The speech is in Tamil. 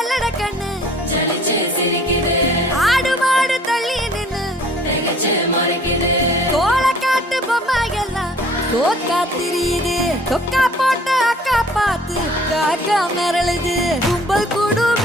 கல்லட கண்ணு. ஆடு மாடு தள்ளி நின்னு. கோலக்காட்டு பொம்மை எல்லாம் கோக்கா திரியுது. தொக்கா போட்ட அக்கா பார்த்து காக்கா மிரளுது. கும்பல் கூடும்